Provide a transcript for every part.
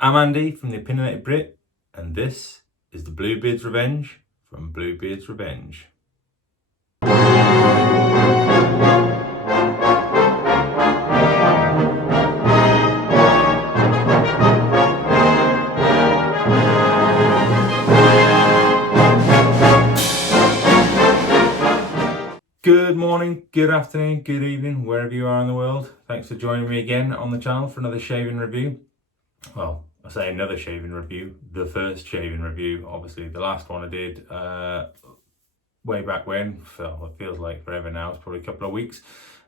I'm Andy from the Opinionated Brit, and this is the Bluebeards Revenge from Bluebeards Revenge. Good morning, good afternoon, good evening, wherever you are in the world. Thanks for joining me again on the channel for another shaving review. Well, I say another shaving review, the first shaving review. Obviously, the last one I did way back when, so it feels like forever now, it's probably a couple of weeks,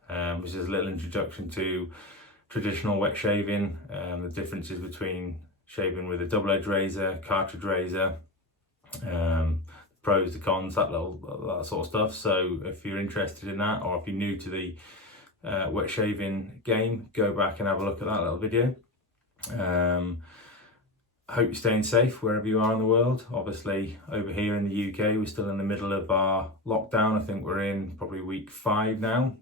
which is a little introduction to traditional wet shaving, the differences between shaving with a double-edged razor, cartridge razor, pros, the cons, that sort of stuff. So if you're interested in that, or if you're new to the wet shaving game, go back and have a look at that little video. I hope you're staying safe wherever you are in the world. Obviously over here in the UK we're still in the middle of our lockdown. I think we're in probably week 5 now.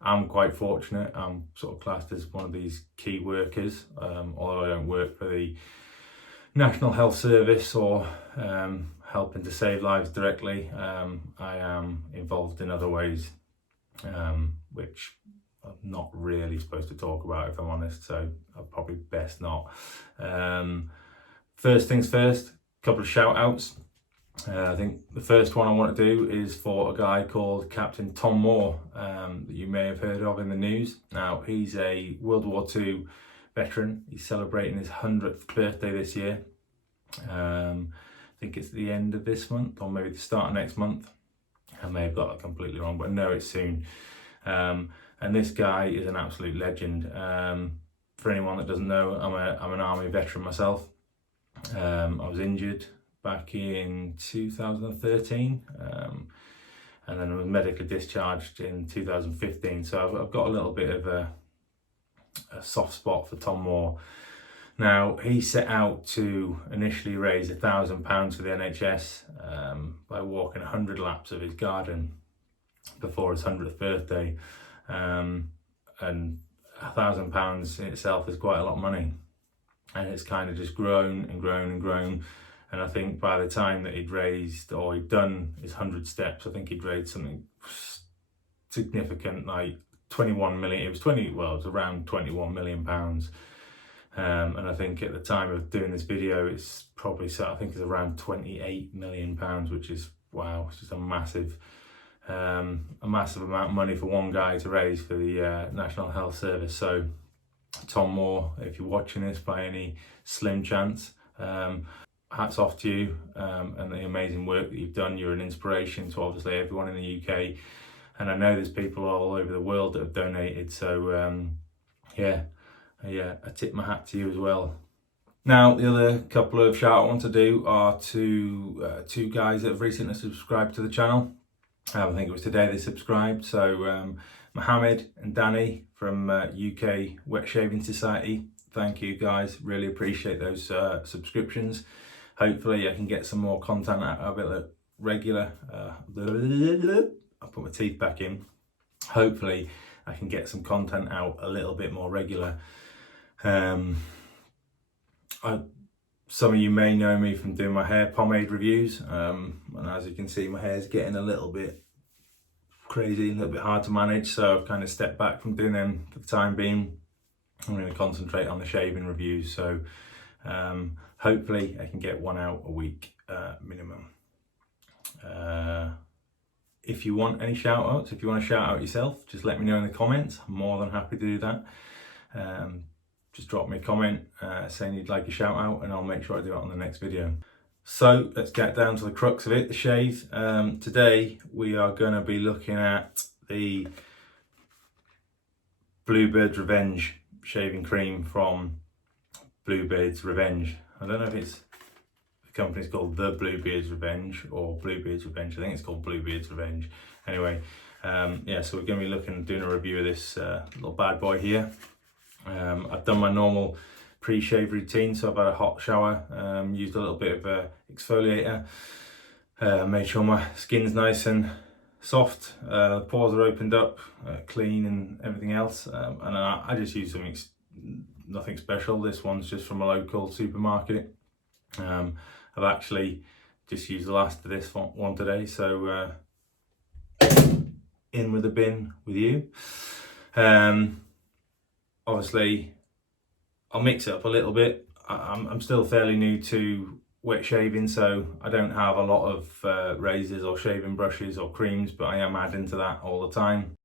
I'm quite fortunate. I'm sort of classed as one of these key workers, although I don't work for the National Health Service or helping to save lives directly. I am involved in other ways, which I'm not really supposed to talk about, if I'm honest, so I'll probably best not. First things first, a couple of shout outs. I think the first one I want to do is for a guy called Captain Tom Moore, that you may have heard of in the news. Now, he's a World War II veteran. He's celebrating his 100th birthday this year. I think it's the end of this month, or maybe the start of next month. I may have got that completely wrong, but no, it's soon. And this guy is an absolute legend. For anyone that doesn't know, I'm an army veteran myself. I was injured back in 2013, and then I was medically discharged in 2015. So I've got a little bit of a soft spot for Tom Moore. Now, he set out to initially raise £1,000 for the NHS by walking 100 laps of his garden before his 100th birthday. And £1,000 in itself is quite a lot of money, and it's kind of just grown and grown and grown. And I think by the time that he'd done his 100 steps, I think he'd raised something significant, like 21 million. It was around 21 million pounds. And I think at the time of doing this video, it's probably, I think it's around 28 million pounds, which is, wow, it's just a massive amount of money for one guy to raise for the National Health Service. So Tom Moore, if you're watching this by any slim chance, hats off to you, and the amazing work that you've done. You're an inspiration to obviously everyone in the UK, and I know there's people all over the world that have donated, so yeah, I tip my hat to you as well. Now, the other couple of shout outs I want to do are to two guys that have recently subscribed to the channel. I think it was today they subscribed. So Mohammed and Danny from UK Wet Shaving Society. Thank you guys, really appreciate those subscriptions. Hopefully I can get some more content out of it regular. I'll put my teeth back in. Hopefully I can get some content out a little bit more regular. Some of you may know me from doing my hair pomade reviews, and as you can see, my hair's getting a little bit crazy, a little bit hard to manage, so I've kind of stepped back from doing them for the time being. I'm going to concentrate on the shaving reviews, so hopefully I can get one out a week minimum. If you want any shout outs, if you want to shout out yourself, just let me know in the comments. I'm more than happy to do that. Just drop me a comment saying you'd like a shout out, and I'll make sure I do it on the next video. So let's get down to the crux of it, the shave. Today we are going to be looking at the Bluebeards Revenge shaving cream from Bluebeards Revenge. I don't know if the company's called the Bluebeards Revenge or Bluebeards Revenge. I think it's called Bluebeards Revenge. Anyway, yeah, so we're going to be doing a review of this little bad boy here. I've done my normal pre-shave routine, so I've had a hot shower, used a little bit of exfoliator, made sure my skin's nice and soft, pores are opened up, clean and everything else, and I just use something nothing special. This one's just from a local supermarket. I've actually just used the last of this one today, so in with the bin with you. Obviously I'll mix it up a little bit. I'm still fairly new to wet shaving, so I don't have a lot of razors or shaving brushes or creams, but I am adding to that all the time.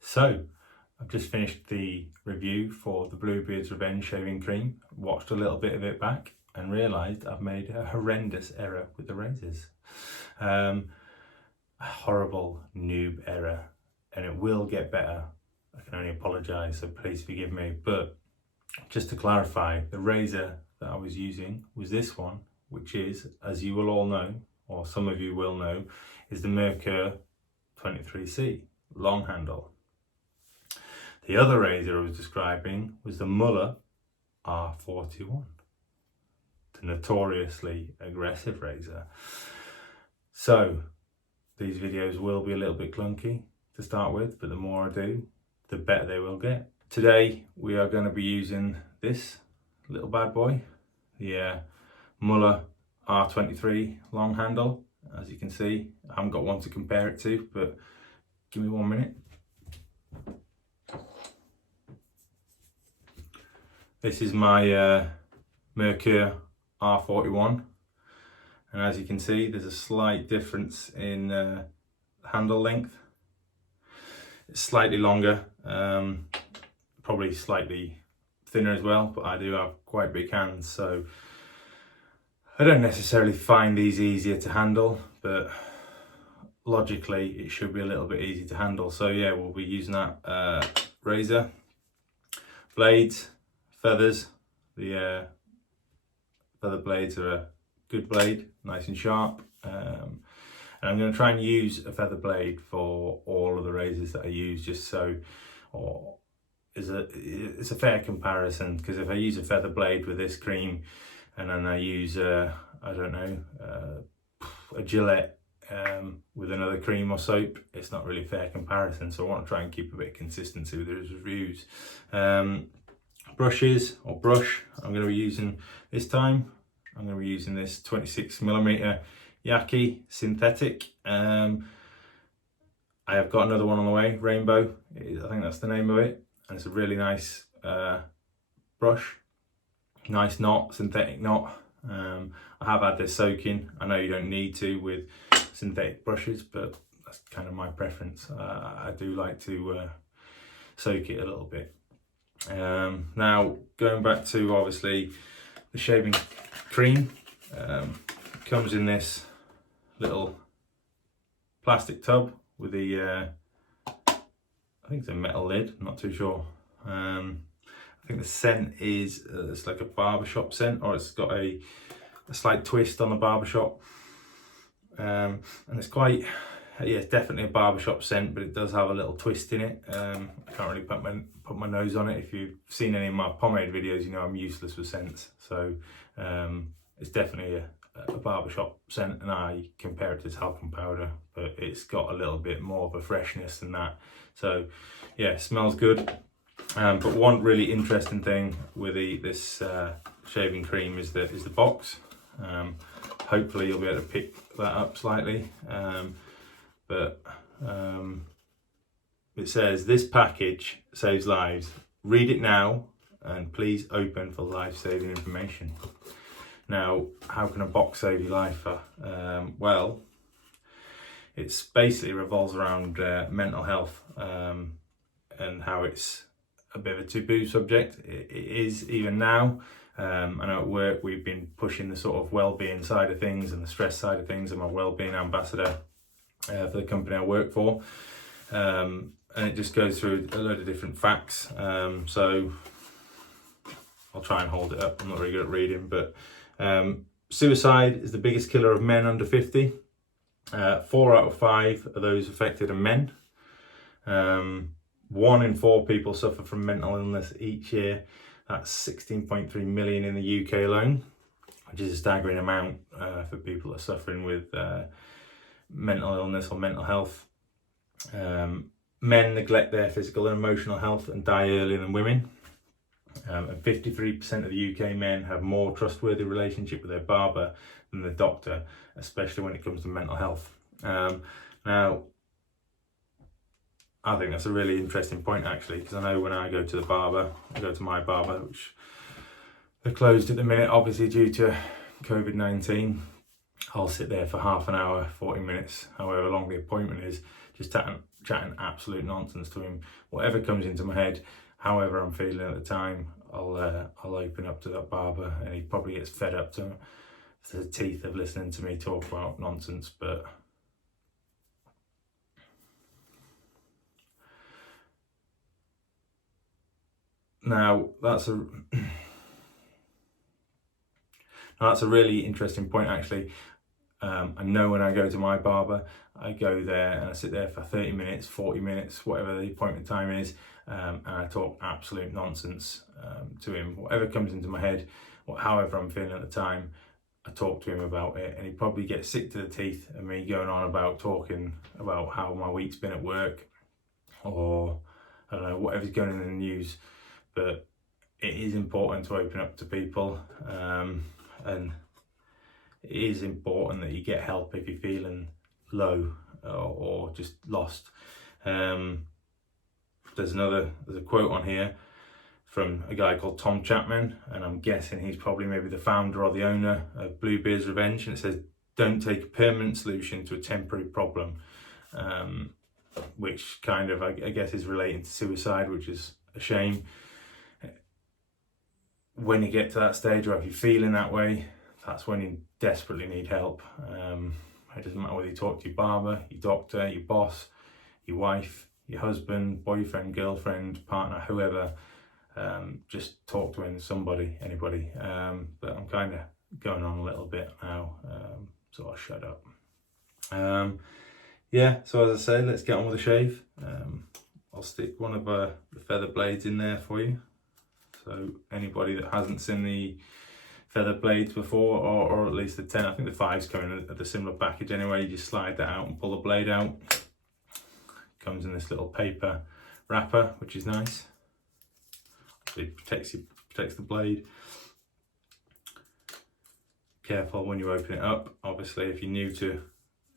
So I've just finished the review for the Bluebeards Revenge shaving cream, watched a little bit of it back and realised I've made a horrendous error with the razors. A horrible noob error, and it will get better. I can only apologise, so please forgive me. But just to clarify, the razor that I was using was this one, which is, as you will all know, or some of you will know, is the Merkur 23C long handle. The other razor I was describing was the Muller R41, the notoriously aggressive razor. So these videos will be a little bit clunky to start with, but the more I do, the better they will get. Today we are going to be using this little bad boy, the Muller R23 long handle. As you can see, I haven't got one to compare it to, but give me 1 minute. This is my Merkur R41, and as you can see, there's a slight difference in handle length. It's slightly longer, probably slightly thinner as well, but I do have quite big hands, so I don't necessarily find these easier to handle, but logically it should be a little bit easy to handle. So yeah, we'll be using that razor, blades, feathers. The feather blades are a good blade, nice and sharp, and I'm going to try and use a feather blade for all of the razors that I use, just so it's a fair comparison, because if I use a feather blade with this cream and then I use I don't know, a Gillette with another cream or soap, it's not really a fair comparison. So I want to try and keep a bit of consistency with those reviews. Brushes or brush I'm going to be using this time. I'm going to be using this 26mm Yaki synthetic. I have got another one on the way, Rainbow, I think that's the name of it, and it's a really nice brush, nice knot, synthetic knot. I have had this soaking. I know you don't need to with synthetic brushes, but that's kind of my preference. I do like to soak it a little bit. Now going back to obviously the shaving cream, it comes in this little plastic tub with the I think it's a metal lid, I'm not too sure. I think the scent is it's like a barbershop scent, or it's got a slight twist on the barbershop, and it's quite, yeah, it's definitely a barbershop scent, but it does have a little twist in it. I can't really put my nose on it. If you've seen any of my pomade videos, you know I'm useless with scents, so it's definitely a barbershop scent, and I compare it to talcum powder, but it's got a little bit more of a freshness than that. So yeah, it smells good. But one really interesting thing with this shaving cream is the box. Hopefully you'll be able to pick that up slightly, but it says, "This package saves lives. Read it now and please open for life-saving information." Now, how can a box save your life? Well, it's basically revolves around mental health, and how it's a bit of a taboo subject. It is even now. I know at work we've been pushing the sort of well-being side of things and the stress side of things. I'm a well-being ambassador for the company I work for, and it just goes through a load of different facts. So I'll try and hold it up. I'm not very good at reading, but suicide is the biggest killer of men under 50. 4 out of 5 of those affected are men. 1 in 4 people suffer from mental illness each year. That's 16.3 million in the UK alone, which is a staggering amount for people that are suffering with mental illness or mental health. Men neglect their physical and emotional health and die earlier than women. And 53% of the UK men have more trustworthy relationship with their barber than the doctor, especially when it comes to mental health. Now, I think that's a really interesting point actually, because I know when I go to the barber, I go to my barber, which they're closed at the minute, obviously due to COVID-19. I'll sit there for half an hour, 40 minutes, however long the appointment is, just chatting absolute nonsense to him. Whatever comes into my head, however I'm feeling at the time, I'll open up to that barber, and he probably gets fed up to the teeth of listening to me talk about nonsense. But now that's a really interesting point actually. I know when I go to my barber, I go there and I sit there for 30 minutes, 40 minutes, whatever the appointment time is, and I talk absolute nonsense to him. Whatever comes into my head, or however I'm feeling at the time, I talk to him about it, and he probably gets sick to the teeth of me going on about talking about how my week's been at work, or I don't know, whatever's going on in the news. But it is important to open up to people, and it is important that you get help if you're feeling low or just lost. There's a quote on here from a guy called Tom Chapman, and I'm guessing he's probably maybe the founder or the owner of Bluebeards Revenge, and it says, "Don't take a permanent solution to a temporary problem," which kind of, I guess, is relating to suicide, which is a shame. When you get to that stage, or if you're feeling that way, that's when you desperately need help. It doesn't matter whether you talk to your barber, your doctor, your boss, your wife, your husband, boyfriend, girlfriend, partner, whoever. Just talk to anybody. But I'm kind of going on a little bit now, so I'll shut up. Yeah, so as I say, let's get on with the shave. I'll stick one of the feather blades in there for you. So anybody that hasn't seen the feather blades before, or at least the 10, I think the 5's coming at a similar package anyway. You just slide that out and pull the blade out. Comes in this little paper wrapper, which is nice. It protects the blade. Careful when you open it up. Obviously, if you're new to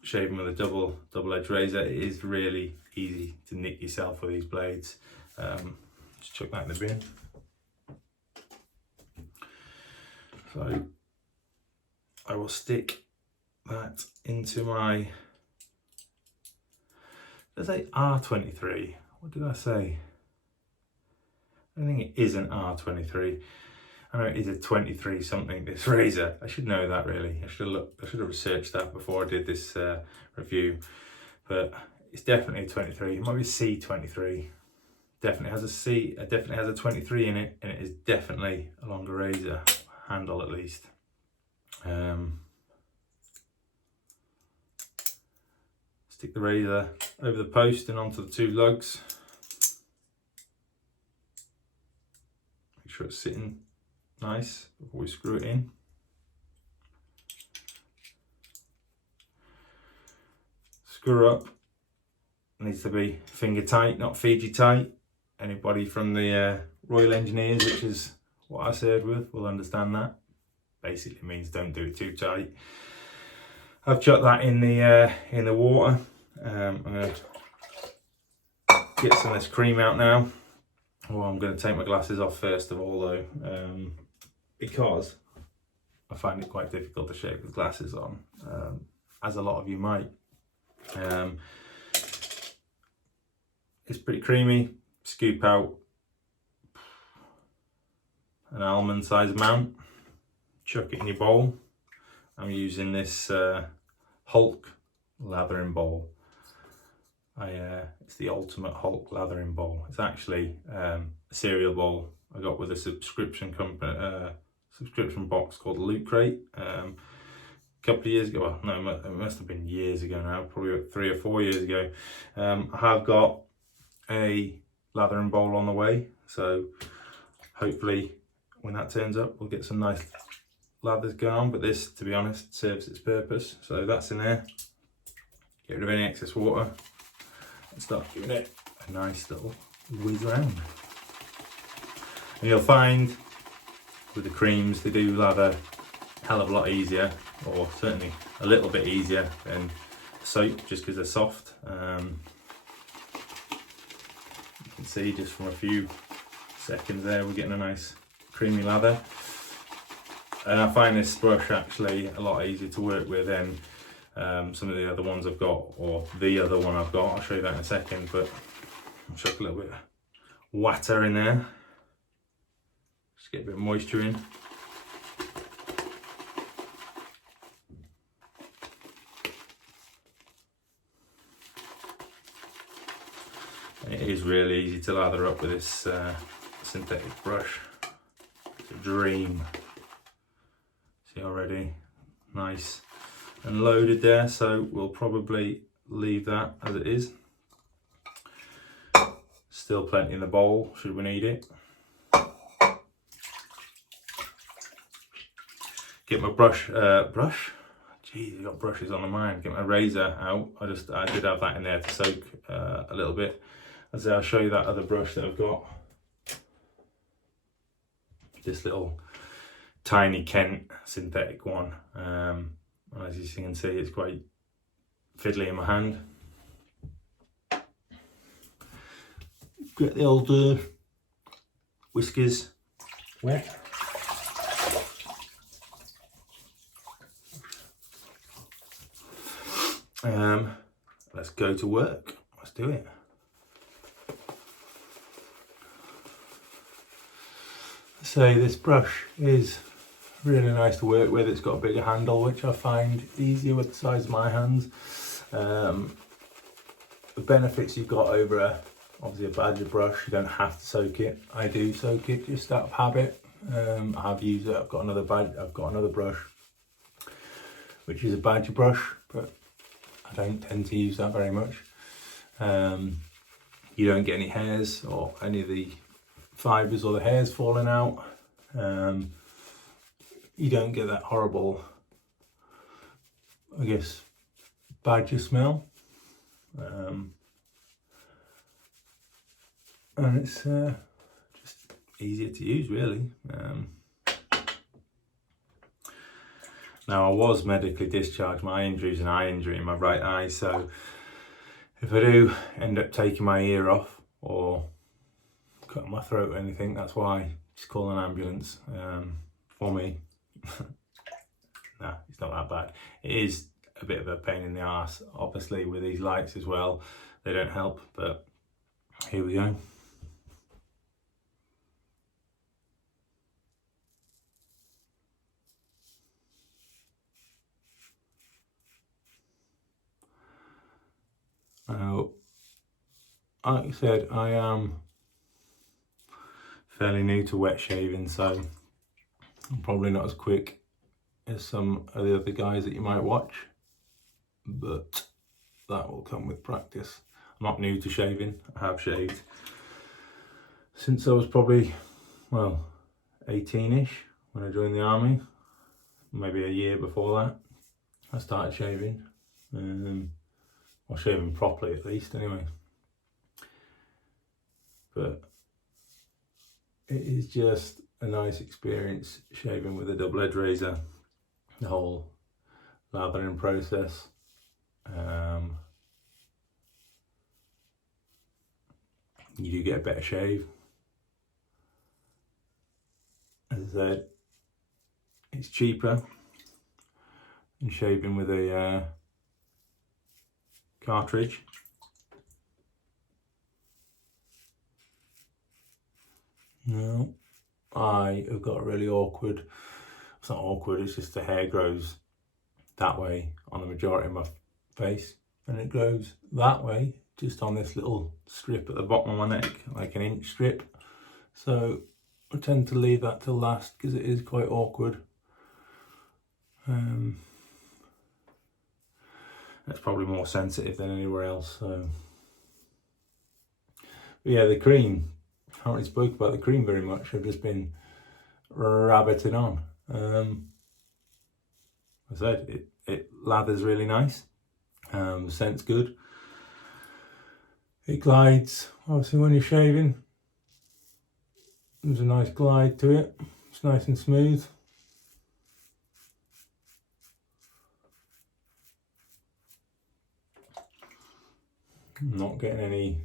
shaving with a double-edged razor, it is really easy to nick yourself with these blades. Just chuck that in the bin. So I will stick that into my, did I say R23? What did I say? I think it is an R23. I know it is a 23 something, this razor. I should know that really. I should have researched that before I did this review. But it's definitely a 23. It might be C23. Definitely has a 23 in it, and it is definitely a longer razor. Handle at least. Stick the razor over the post and onto the 2 lugs. Make sure it's sitting nice before we screw it in. Screw up. Needs to be finger tight, not Fiji tight. Anybody from the Royal Engineers, which is what I served with, will understand that. Basically means don't do it too tight. I've chucked that in the water. I'm going to get some of this cream out now. Well, I'm going to take my glasses off first of all though, because I find it quite difficult to shave with glasses on, as a lot of you might. It's pretty creamy. Scoop out an almond size amount, chuck it in your bowl. I'm using this Hulk lathering bowl. It's the ultimate Hulk lathering bowl. It's actually a cereal bowl I got with a subscription box called Loot Crate. A couple of years ago, well, no, it must have been years ago now, probably 3 or 4 years ago. I have got a lathering bowl on the way, so hopefully when that turns up we'll get some nice lathers going on. But this, to be honest, serves its purpose. So that's in there. Get rid of any excess water and start giving it a nice little whiz around. And you'll find with the creams, they do lather a hell of a lot easier, or certainly a little bit easier than soap, just because they're soft. You can see just from a few seconds there we're getting a nice creamy lather. And I find this brush actually a lot easier to work with than some of the other ones I've got, or the other one I've got. I'll show you that in a second, but I'll chuck a little bit of water in there. Just get a bit of moisture in. And it is really easy to lather up with this synthetic brush. It's a dream. See already, nice and loaded there, so we'll probably leave that as it is. Still plenty in the bowl should we need it. Get my brush, geez, I've got brushes on my mind. Get my razor out. I did have that in there to soak a little bit. As I'll show you that other brush that I've got. This little tiny Kent synthetic one. As you can see, it's quite fiddly in my hand. Get the old whiskers wet. Let's go to work. Let's do it. So this brush is really nice to work with. It's got a bigger handle, which I find easier with the size of my hands. The benefits you've got over obviously a badger brush, you don't have to soak it. I do soak it just out of habit. I have used it. I've got another brush which is a badger brush, but I don't tend to use that very much. You don't get any hairs or any of the fibres or the hairs falling out. You don't get that horrible, I guess, badger smell. And it's just easier to use, really. Now, I was medically discharged. My injury is an eye injury in my right eye, so if I do end up taking my ear off or cutting my throat or anything, that's why just call an ambulance for me. Nah, it's not that bad. It is a bit of a pain in the arse, obviously, with these lights as well. They don't help, but here we go. Now, like I said, I am fairly new to wet shaving, so I'm probably not as quick as some of the other guys that you might watch, but that will come with practice. I'm not new to shaving. I have shaved since I was probably, well, 18ish when I joined the army. Maybe a year before that I started shaving, or shaving properly at least anyway. But it is just a nice experience shaving with a double edge razor. The whole lathering process. You do get a better shave. As I said, it's cheaper than shaving with a cartridge. No, I have got really awkward, it's not awkward, it's just the hair grows that way on the majority of my face, and it grows that way just on this little strip at the bottom of my neck, like an inch strip. So I tend to leave that till last because it is quite awkward. It's probably more sensitive than anywhere else. So, but But yeah, the cream, I haven't really spoke about the cream very much. I've just been rabbiting on. I said it lathers really nice. The scent's good. It glides, obviously when you're shaving. There's a nice glide to it. It's nice and smooth. I'm not getting any,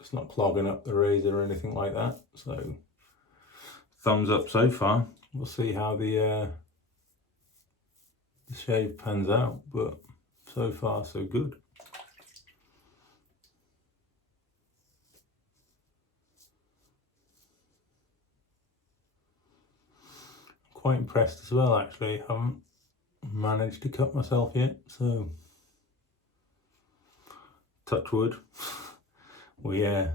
it's not clogging up the razor or anything like that. So thumbs up so far. We'll see how the shave pans out, but so far so good. Quite impressed as well, actually. I haven't managed to cut myself yet, so touch wood. We can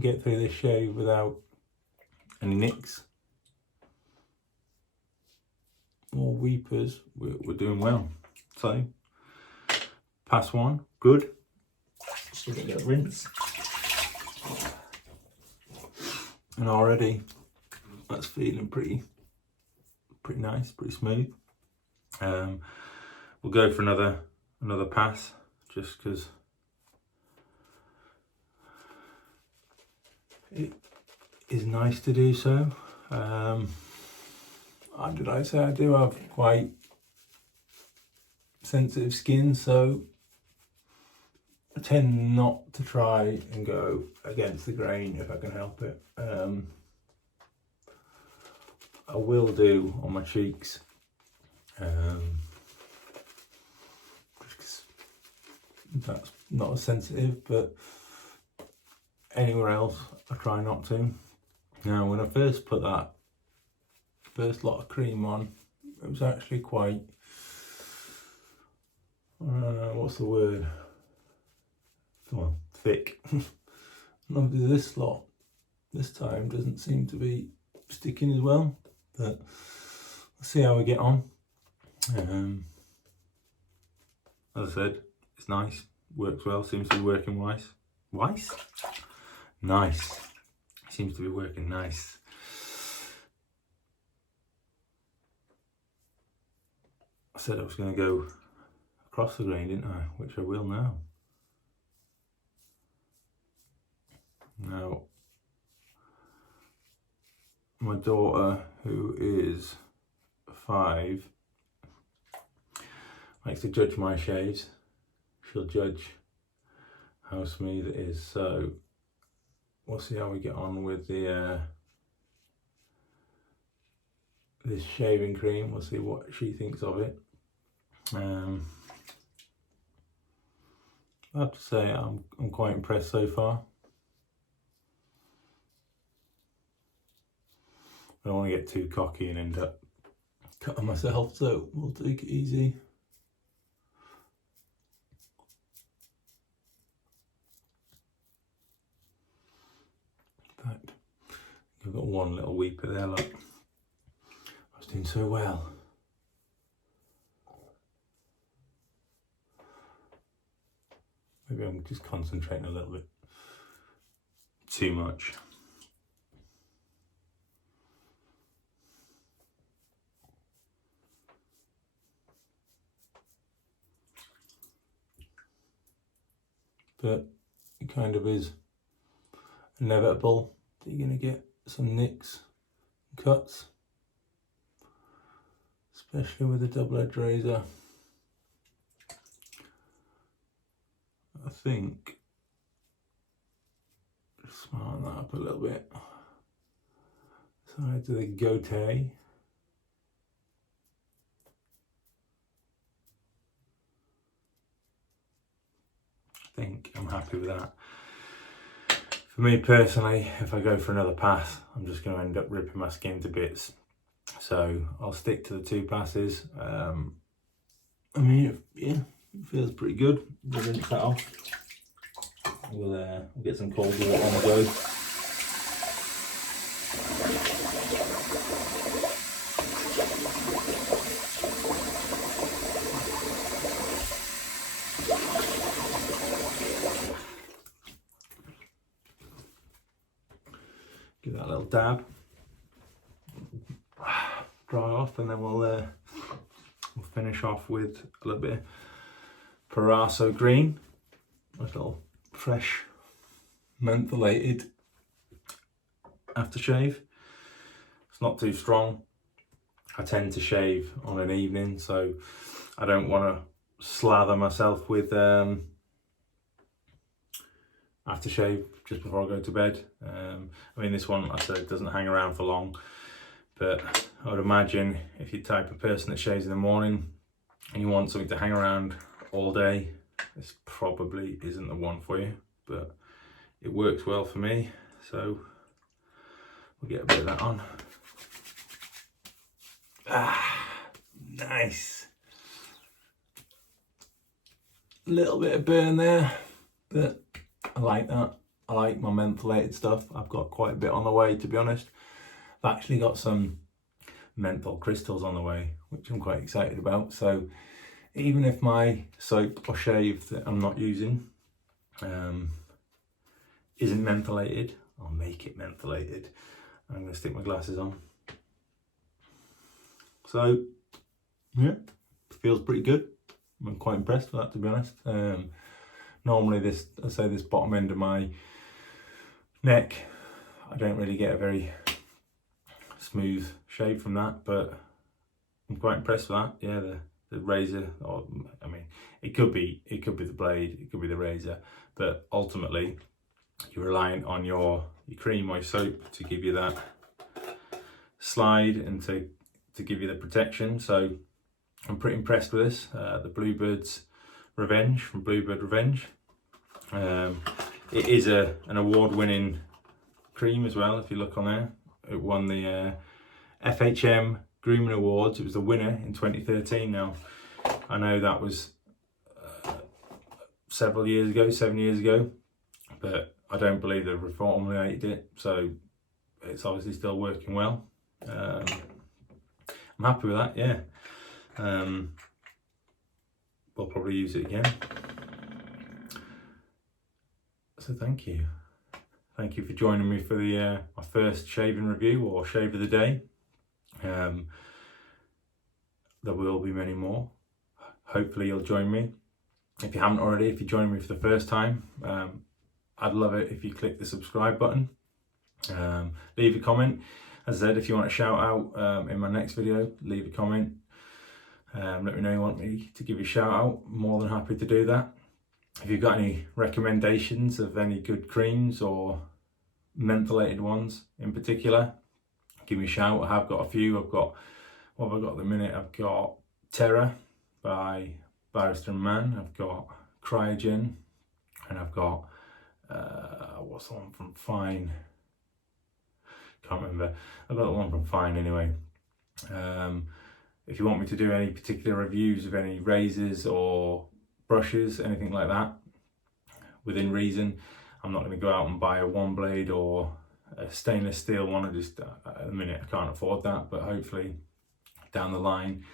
get through this shave without any nicks or weepers. We're doing well. So pass one, good. Still gonna get a rinse, and already that's feeling pretty nice, pretty smooth. We'll go for another pass, just because it is nice to do so. Did I say I do have quite sensitive skin, so I tend not to try and go against the grain if I can help it. I will do on my cheeks, just 'cause that's not as sensitive, but anywhere else I try not to. Now when I first put that first lot of cream on, it was actually quite, what's the word? Well, thick. Obviously this lot this time doesn't seem to be sticking as well, but let's see how we get on. As I said, it's nice, works well, seems to be working nice. Seems to be working nice. I said I was going to go across the grain, didn't I? Which I will now. Now, my daughter, who is 5, likes to judge my shaves. She'll judge how smooth it is, so we'll see how we get on with the this shaving cream. We'll see what she thinks of it. I have to say I'm quite impressed so far. I don't want to get too cocky and end up cutting myself, so we'll take it easy. In fact, I've got one little weeper there, look. I was doing so well. Maybe I'm just concentrating a little bit too much. But it kind of is inevitable that you're going to get some nicks and cuts, especially with a double-edged razor. I think just smarten that up a little bit. Side to the goatee. I think I'm happy with that. For me personally, if I go for another pass, I'm just going to end up ripping my skin to bits. So I'll stick to the 2 passes. I mean, yeah, it feels pretty good. We'll rinse that off. We'll get some cold water on the go. Give that a little dab, dry off, and then we'll finish off with a little bit of Parasso green, a little fresh mentholated aftershave. It's not too strong. I tend to shave on an evening, so I don't want to slather myself with aftershave just before I go to bed. I mean, this one, like I said, doesn't hang around for long, but I would imagine if you're the type of person that shaves in the morning and you want something to hang around all day, this probably isn't the one for you, but it works well for me, so we'll get a bit of that on. Nice. A little bit of burn there, but I like that. I like my mentholated stuff. I've got quite a bit on the way, to be honest. I've actually got some menthol crystals on the way, which I'm quite excited about. So even if my soap or shave that I'm not using isn't mentholated, I'll make it mentholated. I'm going to stick my glasses on. So yeah, feels pretty good. I'm quite impressed with that, to be honest. Normally this, I say, this bottom end of my neck, I don't really get a very smooth shave from that, but I'm quite impressed with that. Yeah, the razor, or I mean, it could be the blade, it could be the razor, but ultimately you're reliant on your cream or your soap to give you that slide and to give you the protection. So I'm pretty impressed with this. The Bluebeards Revenge from Bluebeards Revenge. It is an award-winning cream as well. If you look on there, it won the FHM Grooming Awards. It was the winner in 2013. Now, I know that was several years ago, 7 years ago, but I don't believe they've reformulated it, so it's obviously still working well. I'm happy with that, yeah. We'll probably use it again. So thank you. Thank you for joining me for the my first shaving review, or shave of the day. There will be many more. Hopefully you'll join me. If you haven't already, if you're joining me for the first time, I'd love it if you click the subscribe button. Leave a comment. As I said, if you want a shout out in my next video, leave a comment. Let me know you want me to give you a shout out. More than happy to do that. If you've got any recommendations of any good creams or mentholated ones in particular, give me a shout. I have got a few. I've got, what have I got at the minute? I've got Terra by Barrister and Man. I've got Cryogen, and I've got what's the one from Fine? Can't remember. I've got the one from Fine anyway. If you want me to do any particular reviews of any razors or brushes, anything like that, within reason, I'm not going to go out and buy a one blade or a stainless steel one. I just, at the minute, I can't afford that, but hopefully down the line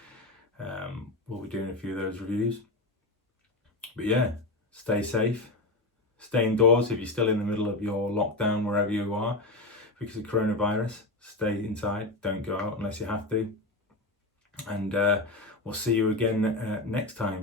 we'll be doing a few of those reviews. But yeah, stay safe, stay indoors if you're still in the middle of your lockdown wherever you are because of coronavirus. Stay inside, don't go out unless you have to, and we'll see you again next time.